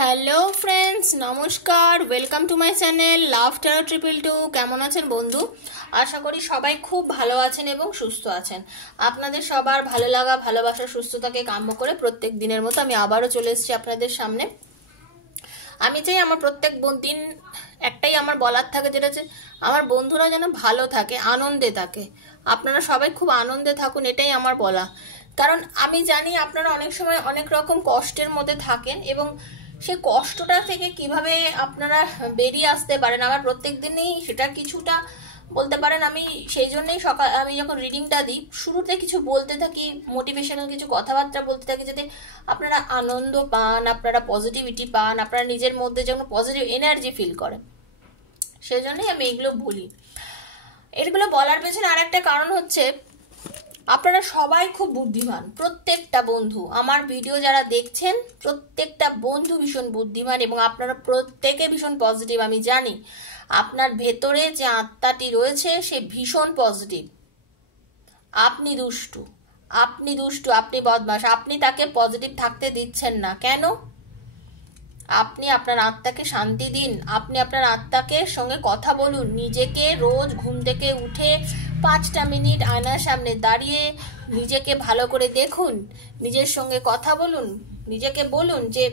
Hello friends, নমস্কার। Welcome to my channel love terror 222। কেমন আছেন বন্ধু? আশা করি সবাই খুব ভালো আছেন এবং সুস্থ আছেন। আপনাদের সবার ভালো লাগা, ভালোবাসা, সুস্থতাকে কাম্য করে প্রত্যেক দিনের মতো আমি আবারও চলে এসেছি আপনাদের সামনে। আমি চাই আমার প্রত্যেক দিন একটাই আমার বলার থাকে, যেটা হচ্ছে আমার বন্ধুরা যেন ভালো থাকে, আনন্দে থাকে। আপনারা সবাই খুব আনন্দে থাকুন, এটাই আমার বলা। কারণ আমি জানি আপনারা অনেক সময় অনেক রকম কষ্টের মধ্যে থাকেন এবং সেই কষ্টটা থেকে কিভাবে আপনারা বেরিয়ে আসতে পারেন আমার প্রত্যেক দিনই সেটা কিছুটা বলতে পারেন। আমি সেই জন্যই আমি যখন রিডিংটা দিই শুরুতে কিছু বলতে থাকি, মোটিভেশনাল কিছু কথাবার্তা বলতে থাকি, যাতে আপনারা আনন্দ পান, আপনারা পজিটিভিটি পান, আপনারা নিজের মধ্যে যেমন পজিটিভ এনার্জি ফিল করেন। সেই জন্যই আমি এগুলো বলি। এগুলো বলার পেছনে আর একটা কারণ হচ্ছে আপনারা সবাই খুব বুদ্ধিমান। প্রত্যেকটা বন্ধু আমার ভিডিও যারা দেখছেন প্রত্যেকটা বন্ধু ভীষণ বুদ্ধিমান এবং আপনারা প্রত্যেকে ভীষণ পজিটিভ। আমি জানি আপনার ভেতরে যে আত্মাটি রয়েছে সে ভীষণ পজিটিভ। আপনি দুষ্টু, আপনি বদমাশ, আপনি তাকে পজিটিভ থাকতে দিচ্ছেন না কেন? আপনি আপনার আত্মাকে শান্তি দিন, আপনি আপনার আত্মাকে সঙ্গে কথা বলুন। নিজেকে রোজ ঘুম থেকে উঠে 5টা মিনিট আয়নার সামনে দাঁড়িয়ে নিজেকে ভালো করে দেখুন, নিজের সঙ্গে কথা বলুন, নিজেকে বলুন যে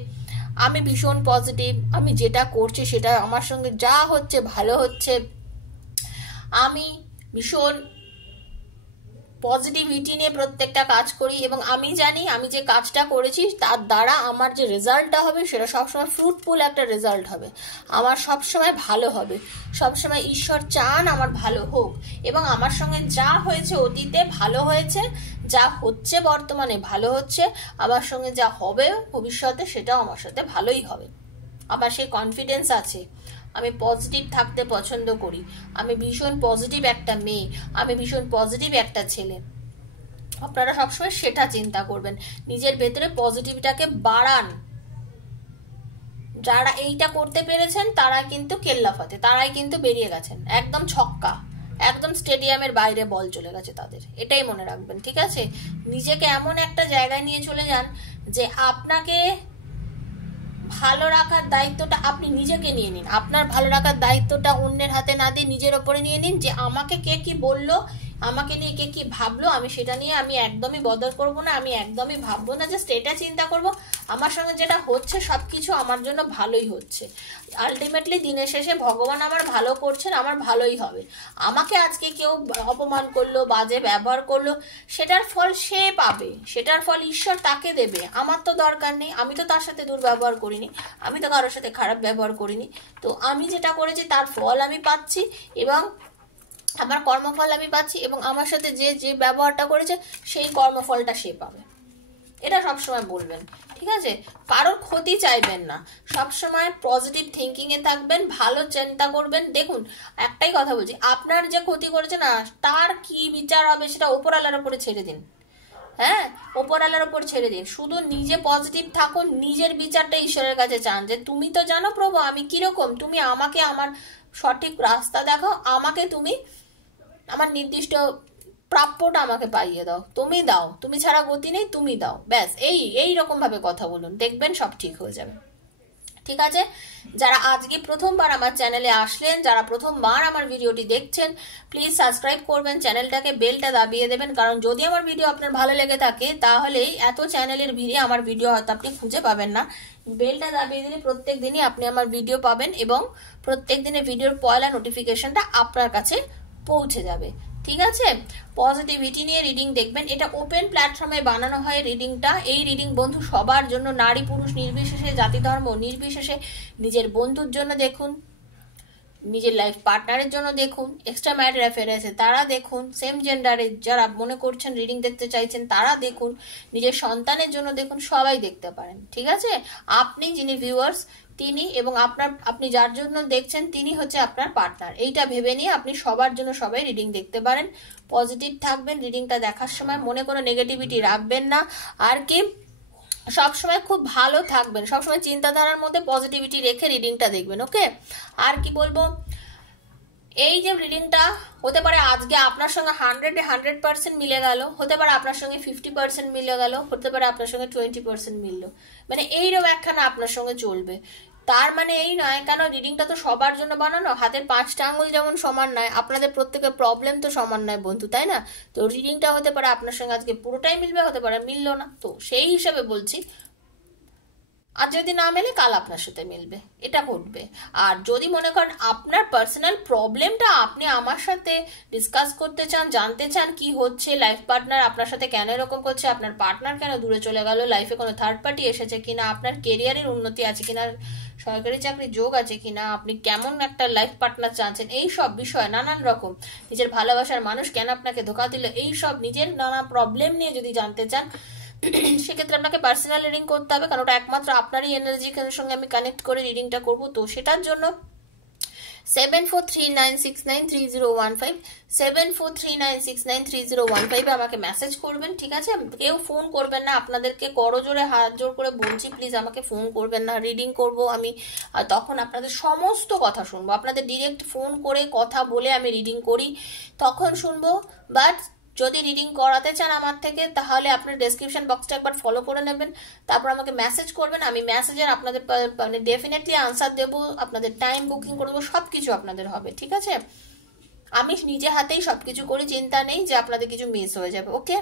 আমি ভীষণ পজিটিভ, আমি যেটা করছি সেটা আমার সঙ্গে যা হচ্ছে ভালো হচ্ছে, আমি ভীষণ পজিটিভিটি নিয়ে প্রত্যেকটা কাজ করি এবং আমি জানি আমি যে কাজটা করেছি তার দ্বারা আমার যে রেজাল্টটা হবে সেটা সবসময় ফ্রুটফুল একটা রেজাল্ট হবে, আমার সবসময় ভালো হবে। সবসময় ঈশ্বর চান আমার ভালো হোক এবং আমার সঙ্গে যা হয়েছে অতীতে ভালো হয়েছে, যা হচ্ছে বর্তমানে ভালো হচ্ছে, আমার সঙ্গে যা হবে ভবিষ্যতে সেটাও আমার সাথে ভালোই হবে। আমার সেই কনফিডেন্স আছে। আমি পজিটিভ থাকতে পছন্দ করি, আমি ভীষণ পজিটিভ একটা মেয়ে, আমি ভীষণ পজিটিভ একটা ছেলে। আপনারা সবসময় সেটা চিন্তা করবেন, নিজের ভেতরে পজিটিভটাকে বাড়ান। যারা এইটা করতে পেরেছেন তারা কিন্তু কেল্লাফাতে, তারাই কিন্তু বেরিয়ে গেছেন একদম ছক্কা, একদম স্টেডিয়ামের বাইরে বল চলে গেছে তাদের। এটাই মনে রাখবেন, ঠিক আছে? নিজেকে এমন একটা জায়গায় নিয়ে চলে যান যে আপনাকে ভালো রাখার দায়িত্বটা আপনি নিজেকে নিয়ে নিন। আপনার ভালো রাখার দায়িত্বটা অন্যের হাতে না দিয়ে নিজের ওপরে নিয়ে নিন, যে আমাকে কে কি বললো, আমাকে নিয়ে কে কি ভাবলো, আমি সেটা নিয়ে আমি একদমই বদল করব না, আমি একদমই ভাববো না, জাস্ট এটা চিন্তা করব আমার সঙ্গে যেটা হচ্ছে সবকিছু আমার জন্য ভালোই হচ্ছে। আলটিমেটলি দিনের শেষে ভগবান আমার ভালো করছেন, আমার ভালোই হবে। আমাকে আজকে কেউ অপমান করলো, বাজে ব্যবহার করলো, সেটার ফল সে পাবে, সেটার ফল ঈশ্বর তাকে দেবে। আমার তো দরকার নেই, আমি তো তার সাথে দুর্ব্যবহার করিনি, আমি তো কারোর সাথে খারাপ ব্যবহার করিনি। তো আমি যেটা করেছি তার ফল আমি পাচ্ছি এবং আমার কর্মফল আমি পাচ্ছি এবং আমার সাথে যে যে ব্যবহারটা করেছে সেই কর্মফলটা সে পাবে। এটা সবসময় বলবেন, ঠিক আছে? কারোর ক্ষতি চাইবেন না, সবসময় পজিটিভ থিঙ্কিং এ থাকবেন, ভালো চিন্তা করবেন। দেখুন একটাই কথা বলছি, আপনার যে ক্ষতি করেছে না তার কি বিচার হবে সেটা ওপরওয়ালার উপরে ছেড়ে দিন। হ্যাঁ, ওপরওয়ালার উপর ছেড়ে দিন, শুধু নিজে পজিটিভ থাকুন, নিজের বিচারটা ঈশ্বরের কাছে চান যে তুমি তো জানো প্রভু আমি কিরকম, তুমি আমাকে আমার সঠিক রাস্তা দেখাও, আমাকে তুমি আমার নির্দিষ্ট প্রাপ্যটা আমাকে পাইয়ে দাও, তুমি দাও, তুমি ছাড়া গতি নেই, তুমি দাও, ব্যাস এই রকম ভাবে কথা বলুন, দেখবেন সব ঠিক হয়ে যাবে। ঠিক আছে? যারা আজকে প্রথমবার আমার চ্যানেলে আসলেন, যারা প্রথমবার আমার ভিডিওটি দেখছেন, প্লিজ সাবস্ক্রাইব করবেন, চ্যানেলটাকে বেলটা দাবিয়ে দেবেন। কারণ যদি আমার ভিডিও আপনার ভালো লেগে থাকে তাহলে এত চ্যানেলের ভিড়ে আমার ভিডিও হয়তো আপনি খুঁজে পাবেন না। বেলটা দাবিয়ে দিলে প্রত্যেক দিনই আপনি আমার ভিডিও পাবেন এবং প্রত্যেক দিনের ভিডিওর পয়লা নোটিফিকেশনটা আপনার কাছে পৌঁছে যাবে। ঠিক আছে? পজিটিভিটি নিয়ে রিডিং দেখবেন, এটা ওপেন প্ল্যাটফর্মে বানানো হয় রিডিংটা। এই রিডিং বন্ধু সবার জন্য, নারী পুরুষ নির্বিশেষে, জাতি ধর্ম নির্বিশেষে। নিজের বন্ধুর জন্য দেখুন, নিজের লাইফ পার্টনারের জন্য দেখুন, এক্সট্রা ম্যারিটাল অ্যাফেয়ারে তারা দেখুন, সেম জেন্ডারে যারা মনে করছেন রিডিং দেখতে চাইছেন তারা দেখুন, নিজের সন্তানের জন্য দেখুন, সবাই দেখতে পারেন। ঠিক আছে? আপনি যিনি ভিউয়ার্স তিনি এবং আপনি যার জন্য দেখছেন তিনি হচ্ছে আপনার পার্টনার, এইটা ভেবে নিয়ে আপনি সবার জন্য সবাই রিডিং দেখতে পারেন। পজিটিভ থাকবেন রিডিংটা দেখার সময়, মনে কোনো নেগেটিভিটি রাখবেন না। আর কি সবসময় খুব ভালো থাকবেন, সবসময় চিন্তাধারার মধ্যে পজিটিভিটি রেখে রিডিংটা দেখবেন। ওকে? আর কি বলবো, এই যে রিডিংটা হতে পারে আজকে আপনার সঙ্গে 100% মিলে গেল, হতে পারে আপনার সঙ্গে 50% মিলে গেল, হতে পারে আপনার সঙ্গে 20% মিললো, মানে এইরকম একখানা আপনার সঙ্গে চলবে। তার মানে এই নয়, কেন রিডিংটা তো সবার জন্য বানানো, হাতের 5টা আঙুল যেমন সমান নয়, আপনাদের প্রত্যেকের প্রবলেম তো সমান নয় বন্ধু, তাই না? তো রিডিংটা হতে পারে আপনার সঙ্গে আজকে পুরোটাই মিলবে, হতে পারে মিললো না। তো সেই হিসাবে বলছি, আর যদি না মেলে কাল আপনার সাথে মিলবে, এটা ঘটবে। আর যদি মনে করেন আপনার পার্সোনাল প্রবলেমটা আপনি আমার সাথে ডিসকাস করতে চান, জানতে চান কি হচ্ছে, লাইফ পার্টনার আপনার সাথে কেন এরকম করছে, আপনার পার্টনার কেন দূরে চলে গেল, লাইফে কোনো থার্ড পার্টি এসেছে কিনা, আপনার কেরিয়ারের উন্নতি আছে কিনা, সরকারি চাকরি যোগ আছে কিনা, আপনি কেমন একটা লাইফ পার্টনার চাচ্ছেন, এই সব বিষয় নানান রকম, নিজের ভালোবাসার মানুষ কেন আপনাকে ধোকা দিল, এই সব নিজের নানা প্রবলেম নিয়ে যদি জানতে চান, সেক্ষেত্রে আপনাকে পার্সোনাল রিডিং করতে হবে, কারণ ওটা একমাত্র আপনারই এনার্জির সঙ্গে আমি কানেক্ট করে রিডিংটা করবো। তো সেটার জন্য 7439693015 7439693015 আমাকে মেসেজ করবেন, ঠিক আছে? কেউ ফোন করবেন না, আপনাদেরকে করজোরে হাত জোর করে বলছি, প্লিজ আমাকে ফোন করবেন না। রিডিং করব আমি, আর তখন আপনাদের সমস্ত কথা শুনবো, আপনাদের ডিরেক্ট ফোন করে কথা বলে আমি রিডিং করি, তখন শুনবো। বাট যদি রিডিং করাতে চান আমার থেকে, তাহলে আপনার ডেসক্রিপশন বক্সটা একবার ফলো করে নেবেন, তারপর আমাকে মেসেজ করবেন, আমি মেসেজের আপনাদের মানে ডেফিনেটলি আনসার দেবো, আপনাদের টাইম বুকিং করে দেবো, সব কিছু আপনাদের হবে, ঠিক আছে? আমি নিজে হাতেই সবকিছু করি, চিন্তা নেই যে আপনাদের কিছু মিস হয়ে যাবে, ওকে?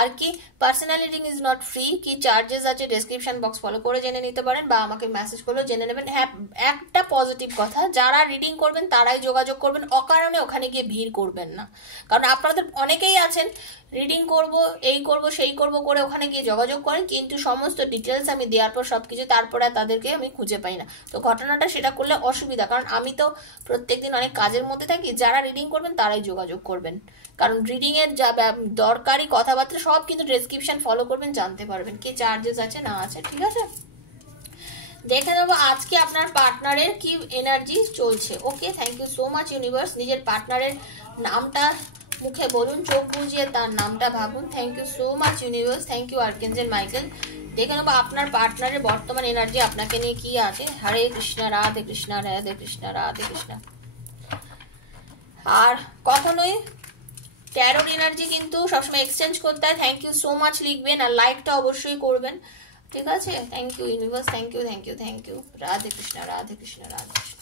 আর কি, personal reading is not free, কি চার্জেস আছে ডেসক্রিপশন বক্স ফলো করে জেনে নিতে পারেন, বা আমাকে মেসেজ করলেও জেনে নেবেন। হ্যাঁ, একটা পজিটিভ কথা, যারা রিডিং করবেন তারাই যোগাযোগ করবেন, অকারণে ওখানে গিয়ে ভিড় করবেন না, কারণ আপনাদের অনেকেই আছেন রিডিং করব, এই করব, সেই করব করে ওখানে গিয়ে যোগাযোগ করেন, কিন্তু সমস্ত ডিটেলস আমি দেওয়ার পর সবকিছু তারপরে তাদেরকে আমি খুঁজে পাই না। তো ঘটনাটা সেটা করলে অসুবিধা, কারণ আমি তো প্রত্যেকদিন অনেক কাজের মধ্যে থাকি। যারা রিডিং করবেন তারাই যোগাযোগ করবেন, কারণ রিডিং এর যা দরকারি কথাবার্তা সব কিন্তু ডেসক্রিপশন ফলো করবেন, জানতে পারবেন কি চার্জেস আছে না আছে, ঠিক আছে? দেখে নেবো আজকে আপনার পার্টনারের কি এনার্জি চলছে। Okay, thank you so much universe. নিজের পার্টনারের নামটা মুখে বলুন, চোখ বুঝিয়ে তার নামটা ভাবুন। Thank you so much universe, thank you Archangel Michael. দেখে নেবো আপনার পার্টনারের বর্তমান এনার্জি আপনাকে নিয়ে কি আছে। হরে কৃষ্ণ, রাধে কৃষ্ণ, রাধে কৃষ্ণ, রাধে কৃষ্ণ। আর কখনোই ট্যারোর এনার্জি কিন্তু সবসময় এক্সচেঞ্জ করতে হয়। থ্যাংক ইউ সো মাচ লিখবেন, আর লাইকটা অবশ্যই করবেন, ঠিক আছে? Thank you universe, thank you, thank you, thank you. Radhe Krishna, Radhe Krishna, Radhe Krishna,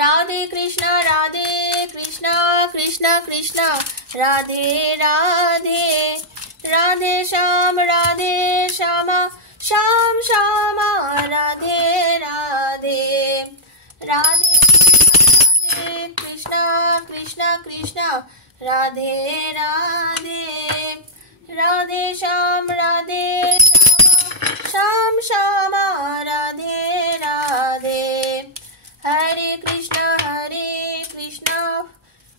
Radhe Krishna, Radhe Krishna, Krishna Krishna Radhe Radhe, Radhe Shyam, Radhe Shyama, Shyam Shyama, Radhe Radhe, Radhe Radhe Krishna, Krishna Krishna Radhe Radhe, Radhe Shyam, Radhe Shyam Shyama, Radhe Radhe. Hare Krishna,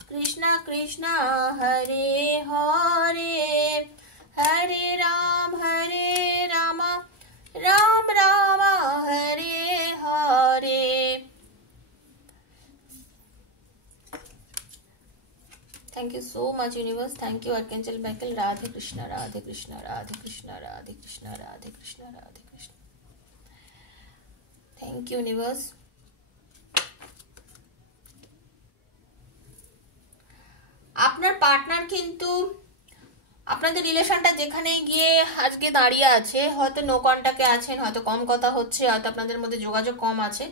Krishna Krishna Hare Hare, Hare Ram, Ram Ram Hare Hare. Thank you so much universe, thank you Archangel Michael. Radhe Krishna, Radhe Krishna, Radhe Krishna, Radhe Krishna, Radhe Krishna, Radhe Krishna. Thank you universe. আপনার partner কিন্তু আপনাদের রিলেশনটা যেখানে গিয়ে আজকে দাঁড়িয়ে আছে, হয়তো নো কন্টাক্টে আছেন, হয়তো কম কথা হচ্ছে, হয়তো আপনাদের মধ্যে যোগাযোগ কম আছে,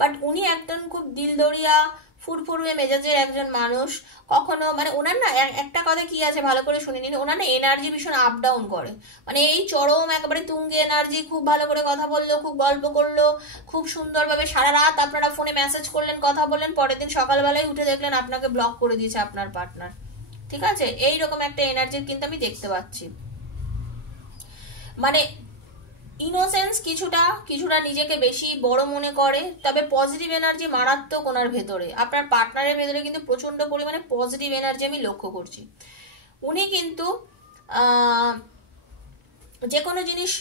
বাট উনি একজন খুব দিলদরিয়া ফুরফুরে মেজাজের একজন মানুষ। কখনো মানে ওনার না একটা কথা কি আছে ভালো করে শুনে নিন, ওনার না এনার্জি ভীষণ আপ ডাউন করে, মানে এই চরম একেবারে তুঙ্গে এনার্জি, খুব ভালো করে কথা বললো, খুব গল্প করলো, খুব সুন্দরভাবে সারা রাত আপনারা ফোনে মেসেজ করলেন, কথা বললেন, পরের দিন সকালবেলায় উঠে দেখলেন আপনাকে ব্লক করে দিয়েছে আপনার পার্টনার, ঠিক আছে? এইরকম একটা এনার্জি কিন্তু আমি দেখতে পাচ্ছি। মানে ইনোসেন্স কিছুটা নিজেকে বেশি বড় মনে করে, তবে পজিটিভ এনার্জি মারাত্মক ওনার ভেতরে, আপনার পার্টনারের ভেতরে কিন্তু প্রচন্ড পরিমাণে পজিটিভ এনার্জি আমি লক্ষ্য করছি। উনি কিন্তু যে কোনো জিনিস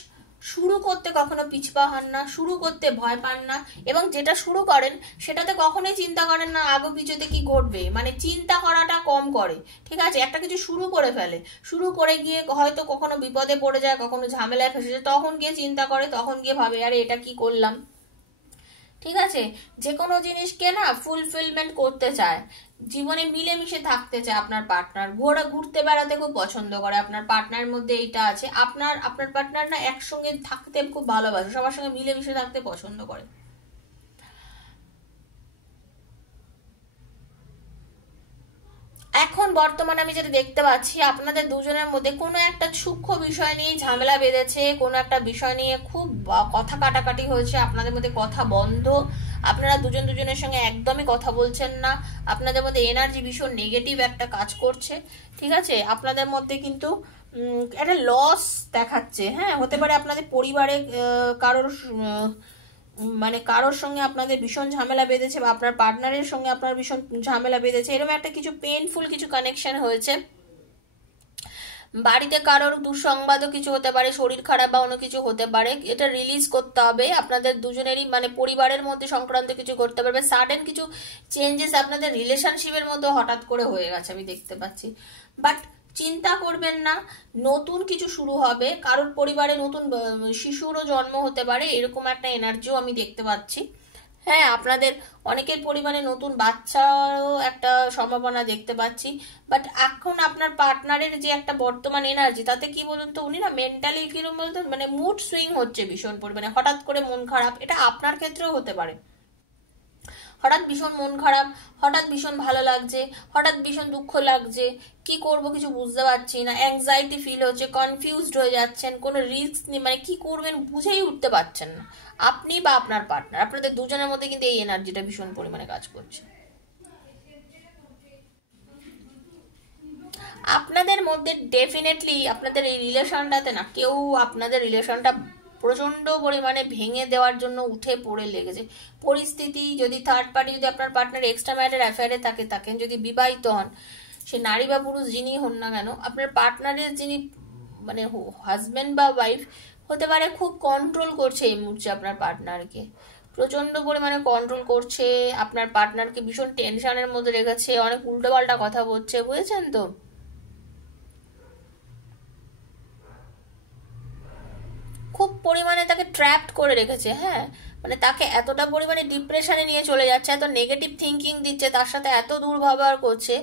শুরু করতে কখনো পিছপা হন না, শুরু করতে ভয় পান না, এবং যেটা শুরু করেন সেটাতে কখনোই চিন্তা করেন না আগে পিছুতে কি ঘটবে, মানে চিন্তা করাটা কম করে, ঠিক আছে? একটা কিছু শুরু করে ফেলে, শুরু করে গিয়ে হয়তো কখনো বিপদে পড়ে যায়, কখনো ঝামেলায় ফেসে যায়, তখন গিয়ে চিন্তা করে, তখন গিয়ে ভাবে আরে এটা কি করলাম, ঠিক আছে, যে কোনো জিনিসকে না ফুলফিলমেন্ট করতে চায়, জীবনে মিলেমিশে থাকতে চায় আপনার পার্টনার, ঘুরতে বেড়াতে খুব পছন্দ করে, আপনার পার্টনার মধ্যে এইটা আছে। আপনার পার্টনার না একসঙ্গে থাকতে খুব ভালোবাসে, সবার সঙ্গে মিলেমিশে থাকতে পছন্দ করে। এখন বর্তমানে আমি যেটা দেখতে পাচ্ছি, আপনাদের দুজনের মধ্যে কোনো একটা সূক্ষ্ম বিষয় নিয়ে ঝামেলা বেঁধেছে, কোনো একটা বিষয় নিয়ে খুব কথা কাটাকাটি হয়েছে, আপনাদের মধ্যে কথা বন্ধ, আপনারা দুজনের সঙ্গে একদমই কথা বলছেন না, আপনাদের মধ্যে এনার্জি ভীষণ নেগেটিভ একটা কাজ করছে। ঠিক আছে, আপনাদের মধ্যে কিন্তু একটা লস দেখাচ্ছে। হ্যাঁ, হতে পারে আপনাদের পরিবারে কারোর মানে কারোর সঙ্গে আপনাদের ভীষণ ঝামেলা বেঁধেছে, বা আপনার পার্টনারের সঙ্গে আপনার ভীষণ ঝামেলা বেঁধেছে, এরকম একটা কিছু পেইনফুল কিছু কানেকশন হয়েছে। বাড়িতে কারোর দুঃসংবাদও কিছু হতে পারে, শরীর খারাপ বা অন্য কিছু হতে পারে, এটা রিলিজ করতে হবে আপনাদের দুজনেরই, মানে পরিবারের মধ্যে সংক্রান্ত কিছু করতে পারবে। সাডেন কিছু চেঞ্জেস আপনাদের রিলেশনশিপের মধ্যে হঠাৎ করে হয়ে গেছে আমি দেখতে পাচ্ছি। বাট চিন্তা করবেন না, নতুন কিছু শুরু হবে, কারোর পরিবারে নতুন শিশুরও জন্ম হতে পারে, এরকম একটা এনার্জিও আমি দেখতে পাচ্ছি। হ্যাঁ, আপনাদের অনেকের পরিমাণে নতুন বাচ্চাও একটা সম্ভাবনা দেখতে পাচ্ছি। বাট এখন আপনার পার্টনারের যে একটা বর্তমান এনার্জি, তাতে কি বলুন তো, উনি না মেন্টালি কিরকম বলতো, মানে মুড সুইং হচ্ছে ভীষণ পরিমাণে, হঠাৎ করে মন খারাপ, এটা আপনার ক্ষেত্রেও হতে পারে। হঠাৎ ভীষণ মন খারাপ, হঠাৎ ভীষণ ভালো লাগছে, হঠাৎ ভীষণ দুঃখ লাগছে, কি করব কিছু বুঝতে পারছি না, অ্যাংজাইটি ফিল হচ্ছে, কনফিউজড হয়ে যাচ্ছেন, কোনো রিস্ক নেই, মানে কি করবেন বুঝেই উঠতে পারছেন না আপনি বা আপনার পার্টনার। আপনাদের দুজনের মধ্যে কিন্তু এই এনার্জিটা ভীষণ পরিমাণে কাজ করছে। আপনাদের মধ্যে ডেফিনেটলি আপনাদের এই রিলেশনটাতে না কেউ আপনাদের রিলেশনটা প্রচন্ড পরিমাণে ভেঙে দেওয়ার জন্য উঠে পড়ে লেগেছে। পরিস্থিতি, যদি থার্ড পার্টি, যদি আপনার পার্টনার এক্সট্রা ম্যারিটাল অ্যাফেয়ারে থাকেন, যদি বিবাহিত হন, সে নারী বা পুরুষ যিনি হন না কেন, আপনার পার্টনারের যিনি মানে হাজবেন্ড বা ওয়াইফ হতে পারে, খুব কন্ট্রোল করছে এই মুহূর্তে আপনার পার্টনারকে, প্রচন্ড পরিমাণে কন্ট্রোল করছে, আপনার পার্টনারকে ভীষণ টেনশনের মধ্যে রেখেছে, অনেক উল্টোপাল্টা কথা বলছে, বুঝেছেন তো? খুব পরিমাণে তাকে ট্র্যাপড করে রেখেছে। হ্যাঁ, মানে তাকে এতটা পরিমাণে ডিপ্রেশনে নিয়ে চলে যাচ্ছে, এত নেগেটিভ থিঙ্কিং দিচ্ছে, তার সাথে এত দুর্ব্যবহার করছে,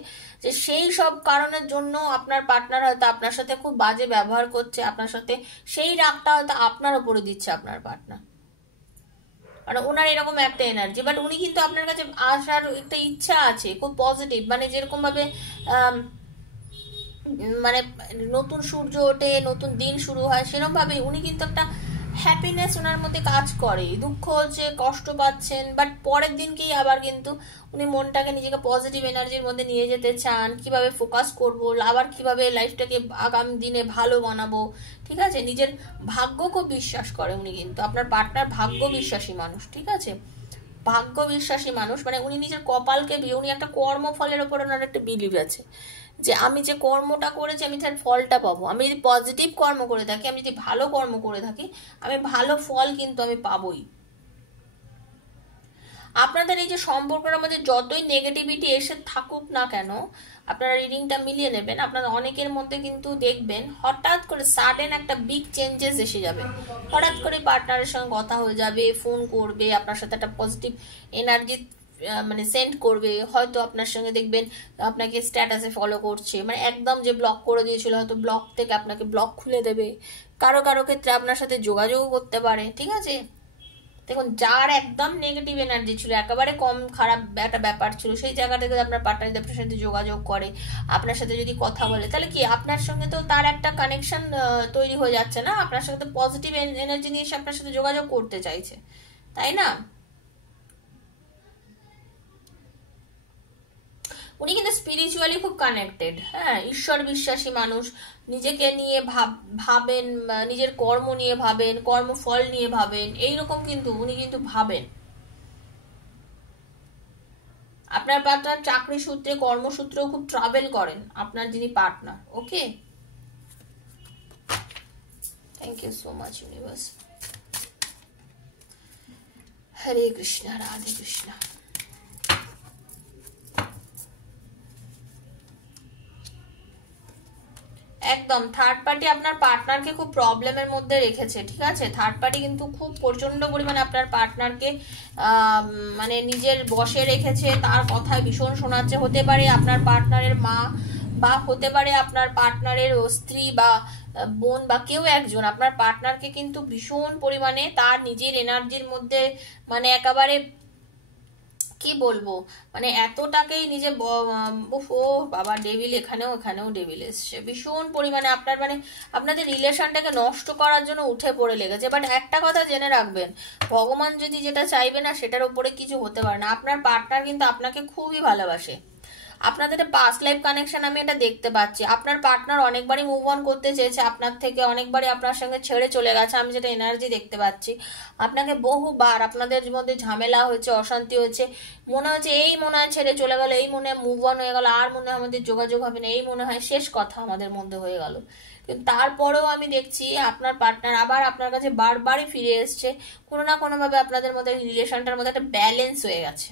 যে সেই সব কারণের জন্য আপনার পার্টনার হয়তো আপনার সাথে খুব বাজে ব্যবহার করছে, আপনার সাথে সেই রাগটা হয়তো আপনার উপরে দিচ্ছে আপনার পার্টনার, মানে ওনার এরকম একটা এনার্জি। বাট উনি কিন্তু আপনার কাছে আসার একটা ইচ্ছা আছে খুব পজিটিভ, মানে যেরকম ভাবে মানে নতুন সূর্য ওঠে, নতুন দিন শুরু হয়, সেরকম ভাবে উনি কিন্তু একটা হ্যাপিনেস ওনার মধ্যে কাজ করে। দুঃখ হচ্ছে, কষ্ট পাচ্ছেন, বাট পরের দিনকেই আবার কিন্তু উনি মনটাকে নিজেকে পজিটিভ এনার্জির মধ্যে নিয়ে যেতে চান, কিভাবে ফোকাস করবো, আবার কিভাবে লাইফটাকে আগামী দিনে ভালো বানাবো। ঠিক আছে, নিজের ভাগ্য খুব বিশ্বাস করে উনি, কিন্তু আপনার পার্টনার ভাগ্য বিশ্বাসী মানুষ। ঠিক আছে, ভাগ্য বিশ্বাসী মানুষ, মানে উনি নিজের কপালকে, উনি একটা কর্মফলের ওপর ওনার একটা বিলিভ আছে, যে আমি যে কর্মটা করেছি আমি তার ফলটা পাবো। আমি যদি পজিটিভ কর্ম করে থাকি, আমি যদি ভালো কর্ম করে থাকি, আমি ভালো ফল কিন্তু আমি পাবোই। আপনাদের এই যে সম্পর্কের মধ্যে যতই নেগেটিভিটি এসে থাকুক না কেন, আপনারা রিডিংটা মিলিয়ে নেবেন, আপনারা অনেকের মধ্যে কিন্তু দেখবেন হঠাৎ করে সাডেন একটা বিগ চেঞ্জেস এসে যাবে। হঠাৎ করে পার্টনারের সঙ্গে কথা হয়ে যাবে, ফোন করবে, আপনার সাথে একটা পজিটিভ এনার্জি মানে সেন্ড করবে, হয়তো আপনার সঙ্গে দেখবেন আপনাকে স্ট্যাটাসে ফলো করছে, মানে একদম যে ব্লক করে দিয়েছিল হয়তো ব্লক থেকে আপনাকে ব্লক খুলে দেবে, কারো কারো ক্ষেত্রে আপনার সাথে যোগাযোগ করতে পারে। ঠিক আছে, দেখুন যার একদম নেগেটিভ এনার্জি ছিল, একেবারে কম খারাপ একটা ব্যাপার ছিল, সেই জায়গা থেকে আপনার পার্টনার আপনার সাথে যোগাযোগ করে, আপনার সাথে যদি কথা বলে, তাহলে কি আপনার সঙ্গে তো তার একটা কানেকশন তৈরি হয়ে যাচ্ছে না, আপনার সাথে পজিটিভ এনার্জি নিয়ে এসে আপনার সাথে যোগাযোগ করতে চাইছে, তাই না? উনি কিন্তু স্পিরিচুয়ালি খুব কানেক্টেড। হ্যাঁ, ঈশ্বর বিশ্বাসী মানুষ, নিজেকে নিয়ে ভাবেন, নিজের কর্ম নিয়ে ভাবেন, কর্মফল নিয়ে ভাবেন, এইরকম কিন্তু উনি কিন্তু ভাবেন। আপনার পার্টনার চাকরি সূত্রে, কর্মসূত্রেও খুব ট্রাভেল করেন, আপনার যিনি partner. Okay, thank you so much universe. Hare Krishna, Radhe Krishna. একদম থার্ড পার্টি আপনার পার্টনারকে খুব প্রবলেমের মধ্যে রেখেছে, ঠিক আছে। থার্ড পার্টি কিন্তু খুব প্রচন্ড পরিমাণে আপনার পার্টনারকে মানে নিজের বশে রেখেছে, তার কথায় ভীষণ শোনাচ্ছে। হতে পারে আপনার পার্টনারের মা, বা হতে পারে আপনার পার্টনারের স্ত্রী বা বোন, বা কেউ একজন আপনার পার্টনারকে কিন্তু ভীষণ পরিমাণে তার নিজের এনার্জির মধ্যে মানে একেবারে কি বলবো, মানে এতটাকেই নিজে ও বাবা ডেভিল, এখানেও ডেভিল এসছে। ভীষণ পরিমাণে আপনার মানে আপনাদের রিলেশনটাকে নষ্ট করার জন্য উঠে পড়ে লেগেছে। বাট একটা কথা জেনে রাখবেন, ভগবান যদি যেটা চাইবে না সেটার উপরে কিছু হতে পারে না। আপনার পার্টনার কিন্তু আপনাকে খুবই ভালোবাসে। আপনাদের পাস্ট লাইফ কানেকশন আমি এটা দেখতে পাচ্ছি। আপনার পার্টনার অনেকবারই মুভ অন করতে চেয়েছে আপনার থেকে, অনেকবারই আপনার সঙ্গে ছেড়ে চলে গেছে, আমি যেটা এনার্জি দেখতে পাচ্ছি। আপনাকে বহুবার আপনাদের মধ্যে ঝামেলা হয়েছে, অশান্তি হয়েছে, মনে হচ্ছে এই মনে হয় ছেড়ে চলে গেল, এই মনে হয় মুভ অন হয়ে গেল, আর মনে হয় আমাদের যোগাযোগ হবে না, এই মনে হয় শেষ কথা আমাদের মধ্যে হয়ে গেল। কিন্তু তারপরেও আমি দেখছি আপনার পার্টনার আবার আপনার কাছে বারবারই ফিরে এসছে। কোনো না কোনোভাবে আপনাদের মধ্যে রিলেশনটার মধ্যে একটা ব্যালেন্স হয়ে গেছে।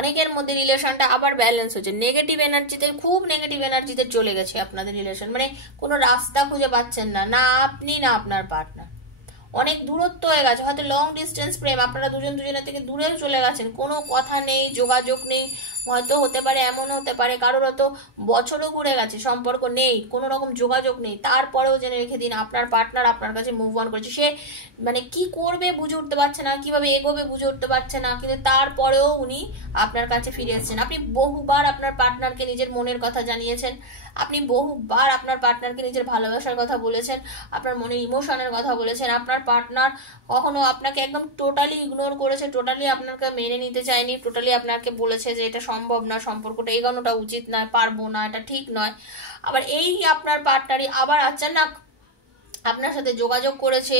অনেকের মধ্যে রিলেশনটা আবার ব্যালেন্স হচ্ছে। নেগেটিভ এনার্জিতে, খুব নেগেটিভ এনার্জিতে চলে গেছে আপনাদের রিলেশন, মানে কোনো রাস্তা খুঁজে পাচ্ছেন না, না আপনি না আপনার পার্টনার। অনেক দূরত্ব হয়ে গেছে, হয়তো লং ডিস্টেন্স প্রেম, আপনারা দুজন দুজনের থেকে দূরে চলে গেছেন, কোনো কথা নেই, যোগাযোগ নেই। হয়তো হতে পারে, এমন হতে পারে কারোর হয়তো বছরও ঘুরে গেছে, সম্পর্ক নেই, কোনো রকম যোগাযোগ নেই, তারপরেও জেনে রেখে দিন আপনার পার্টনার আপনার কাছে মুভ অন করেছে। সে মানে কি করবে বুঝে উঠতে পারছে না, কিভাবে এগোবে বুঝে উঠতে পারছে না, কিন্তু তারপরেও উনি আপনার কাছে ফিরে এসেছেন। আপনি বহুবার আপনার পার্টনারকে নিজের মনের কথা জানিয়েছেন, আপনি বহুবার আপনার পার্টনারকে নিজের ভালোবাসার কথা বলেছেন, আপনার মনের ইমোশনের কথা বলেছেন। আপনার পার্টনার কখনো আপনাকে একদম টোটালি ইগনোর করেছে, টোটালি আপনাকে মেনে নিতে চায়নি, টোটালি আপনাকে বলেছে যে এটা সম্ভব না, সম্পর্কটা এগোনোটা উচিত নয়, পারবো না, এটা ঠিক নয়। আবার এই আপনার পার্টনারই আবার আচানক আপনার সাথে যোগাযোগ করেছে,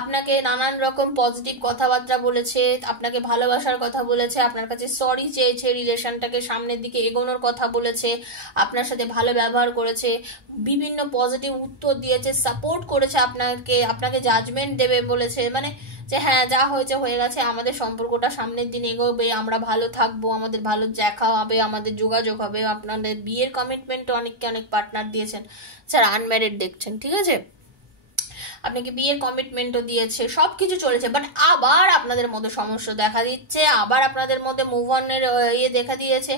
আপনাকে নানান রকম পজিটিভ কথাবার্তা বলেছে, আপনাকে ভালোবাসার কথা বলেছে, আপনার কাছে সরি চেয়েছে, রিলেশনটাকে সামনের দিকে এগোনোর কথা বলেছে, আপনার সাথে ভালো ব্যবহার করেছে, বিভিন্ন পজিটিভ উত্তর দিয়েছে, সাপোর্ট করেছে আপনাকে জাজমেন্ট দেবে বলেছে, মানে যে হ্যাঁ যা হয়েছে হয়ে গেছে, আমাদের সম্পর্কটা সামনের দিন এগোবে, আমরা ভালো থাকবো, আমাদের ভালো দেখা হবে, আমাদের যোগাযোগ হবে। আপনাদের বিয়ের কমিটমেন্ট অনেক পার্টনার দিয়েছেন, স্যার আনম্যারিড দেখছেন, ঠিক আছে, আপনাকে বিয়ের কমিটমেন্টও দিয়েছে, সবকিছু চলেছে। বাট আবার আপনাদের মধ্যে সমস্যা দেখা দিচ্ছে, আবার আপনাদের মধ্যে মুভ অনের দেখা দিয়েছে।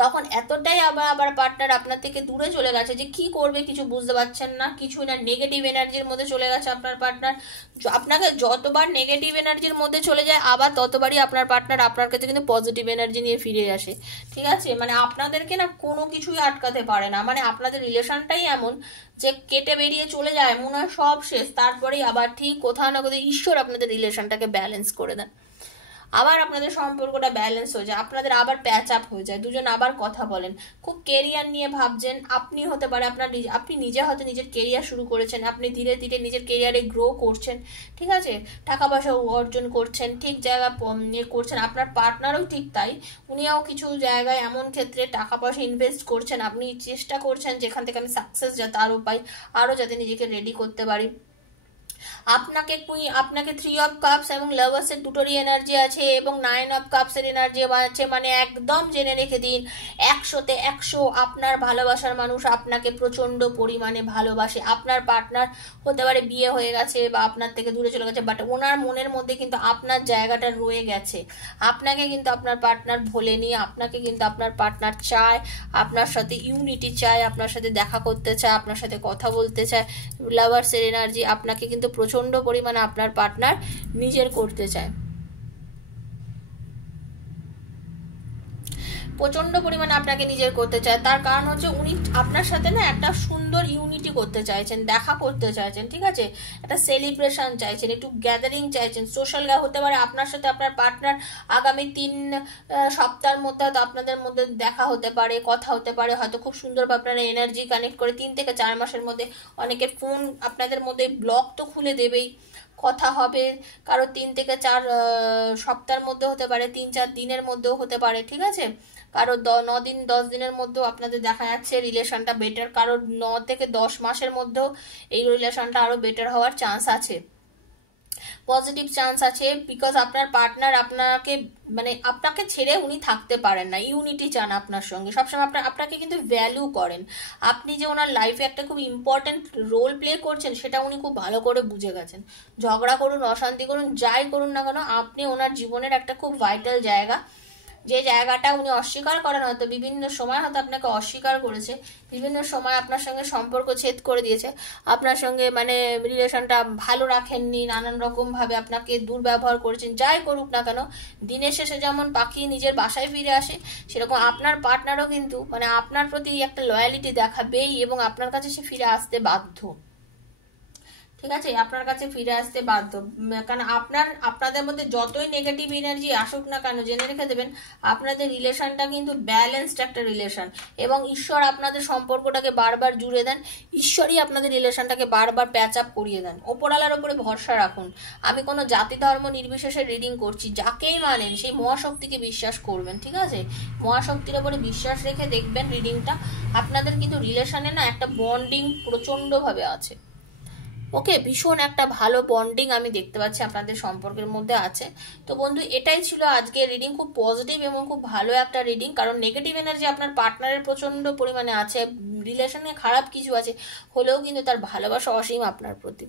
তখন এতটাই আবার পার্টনার আপনার থেকে দূরে চলে গেছে যে কি করবে কিছু বুঝতে পারছেন না, কিছু না, নেগেটিভ এনার্জির মধ্যে চলে গেছে আপনার পার্টনার। আপনাকে যতবার নেগেটিভ এনার্জির মধ্যে চলে যায় আবার ততবারই আপনার পার্টনার আপনার কাছে কিন্তু পজিটিভ এনার্জি নিয়ে ফিরে আসে, ঠিক আছে। মানে আপনাদেরকে না কোনো কিছুই আটকাতে পারে না, মানে আপনাদের রিলেশনটাই এমন যে কেটে বেরিয়ে চলে যায়, মনে হয় সব শেষ, তারপরেই আবার ঠিক কোথাও না কোথাও ঈশ্বর আপনাদের রিলেশনটাকে ব্যালেন্স করে দেন, আবার আপনাদের সম্পর্কটা ব্যালেন্স হয়ে যায়, আপনাদের আবার প্যাচ আপ হয়ে যায়, দুজন আবার কথা বলেন, খুব কেরিয়ার নিয়ে ভাবছেন। আপনি হতে পারে আপনি নিজে হয়তো নিজের কেরিয়ার শুরু করেছেন, আপনি ধীরে ধীরে নিজের কেরিয়ারে গ্রো করছেন, ঠিক আছে, টাকা পয়সা অর্জন করছেন, ঠিক জায়গা করছেন। আপনার পার্টনারও ঠিক তাই, উনিও কিছু জায়গায় এমন ক্ষেত্রে টাকা পয়সা ইনভেস্ট করছেন, আপনি চেষ্টা করছেন যেখান থেকে আমি সাকসেস যাতে আরও পাই, আরও যাতে নিজেকে রেডি করতে পারি। আপনাকে 3 অফ কাপস এবং লাভার্সের দুটোরই এনার্জি আছে এবং 9 অফ কাপসের এনার্জি আছে, মানে একদম জেনে রেখে দিন 100তে 100 আপনার ভালোবাসার মানুষ আপনাকে প্রচন্ড পরিমাণে ভালোবাসে। আপনার পার্টনার হতে পারে বিয়ে হয়ে গেছে বা আপনার থেকে দূরে চলে গেছে, বাট ওনার মনের মধ্যে কিন্তু আপনার জায়গাটা রয়ে গেছে, আপনাকে কিন্তু আপনার পার্টনার ভোলেনি, আপনাকে কিন্তু আপনার পার্টনার চায়, আপনার সাথে ইউনিটি চায়, আপনার সাথে দেখা করতে চায়, আপনার সাথে কথা বলতে চায়। লাভার্সের এনার্জি আপনাকে কিন্তু প্রচন্ড পরিমাণে আপনার পার্টনার নিজের করতে চায়, প্রচন্ড পরিমাণে আপনাকে নিজের করতে চায়। তার কারণ হচ্ছে উনি আপনার সাথে না একটা সুন্দর ইউনিটি করতে চাইছেন, দেখা করতে চাইছেন, ঠিক আছে, একটা সেলিব্রেশন চাইছেন, একটু গ্যাদারিং চাইছেন, সোশ্যাল হতে পারে আপনার সাথে আপনার পার্টনার আগামী 3 সপ্তাহের মধ্যে হয়তো আপনাদের মধ্যে দেখা হতে পারে, কথা হতে পারে, হয়তো খুব সুন্দরভাবে আপনারা এনার্জি কানেক্ট করে 3 থেকে 4 মাসের মধ্যে। অনেকে ফোন আপনাদের মধ্যে ব্লক তো খুলে দেবেই, কথা হবে, কারো 3 থেকে 4 সপ্তাহের মধ্যে হতে পারে, 3-4 দিনের মধ্যেও হতে পারে, ঠিক আছে, কারো 9 দিন 10 দিনের মধ্যেও আপনাদের দেখা যাচ্ছে রিলেশনটা বেটার, কারো 9 থেকে 10 মাসের মধ্যেও এই রিলেশনটা আরো বেটার হওয়ার চান্স আছে। পজিটিভ চান্স আছে, বিকজ আপনার পার্টনার আপনাকে মানে আপনাকে ছেড়ে উনি থাকতে পারেন না, ইউনিটি চান আপনার সঙ্গে সবসময়, আপনাকে কিন্তু ভ্যালু করেন, আপনি যে ওনার লাইফে একটা খুব ইম্পর্টেন্ট রোল প্লে করছেন সেটা উনি খুব ভালো করে বুঝে গেছেন। ঝগড়া করুন, অশান্তি করুন, যাই করুন না কেন, আপনি ওনার জীবনের একটা খুব ভাইটাল জায়গা, যে জায়গাটা উনি অস্বীকার করেন, হয়তো বিভিন্ন সময় হয়তো আপনাকে অস্বীকার করেছে, বিভিন্ন সময় আপনার সঙ্গে সম্পর্ক ছেদ করে দিয়েছে, আপনার সঙ্গে মানে রিলেশনটা ভালো রাখেননি, নানান রকম ভাবে আপনাকে দুর্ব্যবহার করেছেন, যাই করুক না কেন দিনের শেষে যেমন পাখি নিজের বাসায় ফিরে আসে, সেরকম আপনার পার্টনারও কিন্তু মানে আপনার প্রতি একটা লয়ালিটি দেখাবেই এবং আপনার কাছে সে ফিরে আসতে বাধ্য। ঠিক আছে, আপনার কাছে ফিরে আসতে বাধ্য, কারণ আপনাদের মধ্যে যতই নেগেটিভ এনার্জি আসুক না কেন, জেনে রেখে দেবেন আপনাদের রিলেশনটা কিন্তু ব্যালেন্সড একটা রিলেশন, এবং ঈশ্বর আপনাদের সম্পর্কটাকে বারবার জুড়ে দেন, ঈশ্বরই আপনাদের রিলেশনটাকে বারবার প্যাচ আপ করিয়ে দেন। ওপরওয়ালার উপরে ভরসা রাখুন। আমি কোনো জাতি ধর্ম নির্বিশেষে রিডিং করছি, যাকেই মানেন সেই মহাশক্তিকে বিশ্বাস করবেন। ঠিক আছে, মহাশক্তির উপরে বিশ্বাস রেখে দেখবেন রিডিংটা, আপনাদের কিন্তু রিলেশনে না একটা বন্ডিং প্রচন্ডভাবে আছে। ওকে, ভীষণ একটা ভালো বন্ডিং আমি দেখতে পাচ্ছি আপনাদের সম্পর্কের মধ্যে আছে। তো বন্ধু, এটাই ছিল আজকের রিডিং, খুব পজিটিভ এবং খুব ভালো একটা রিডিং, কারণ নেগেটিভ এনার্জি আপনার পার্টনারের প্রচন্ড পরিমাণে আছে, রিলেশনে খারাপ কিছু আছে হলেও কিন্তু তার ভালোবাসা অসীম আপনার প্রতি।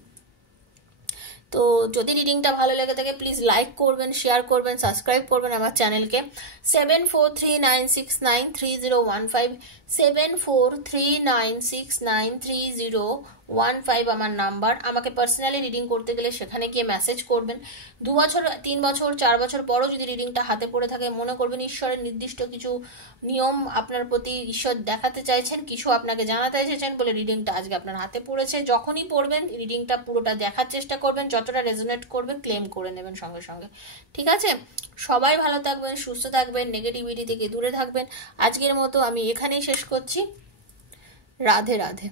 তো যদি রিডিংটা ভালো লেগে থাকে প্লিজ লাইক করবেন, শেয়ার করবেন, সাবস্ক্রাইব করবেন আমার চ্যানেলকে। 7439693015 7439693015 আমার নাম্বার। আমাকে পার্সোনালি রিডিং করতে গেলে সেখানে গিয়ে মেসেজ করবেন। 2 বছর, 3 বছর, 4 বছর পরও যদি রিডিংটা হাতে পড়ে থাকে, মনে করবেন ঈশ্বরের নির্দিষ্ট কিছু নিয়ম আপনার প্রতি ঈশ্বর দেখাতে চাইছেন, কিছু আপনাকে জানাতে চাইছেন বলে রিডিংটা আজকে আপনার হাতে পড়েছে। যখনই পড়বেন রিডিংটা পুরোটা দেখার চেষ্টা করবেন, যতটা রেজোনেট করবে ক্লেম করে নেবেন সঙ্গে সঙ্গে। ঠিক আছে, সবাই ভালো থাকবেন, সুস্থ থাকবেন, নেগেটিভিটি থেকে দূরে থাকবেন। আজকের মতো আমি এখানেই শেষ করছি। রাধে রাধে।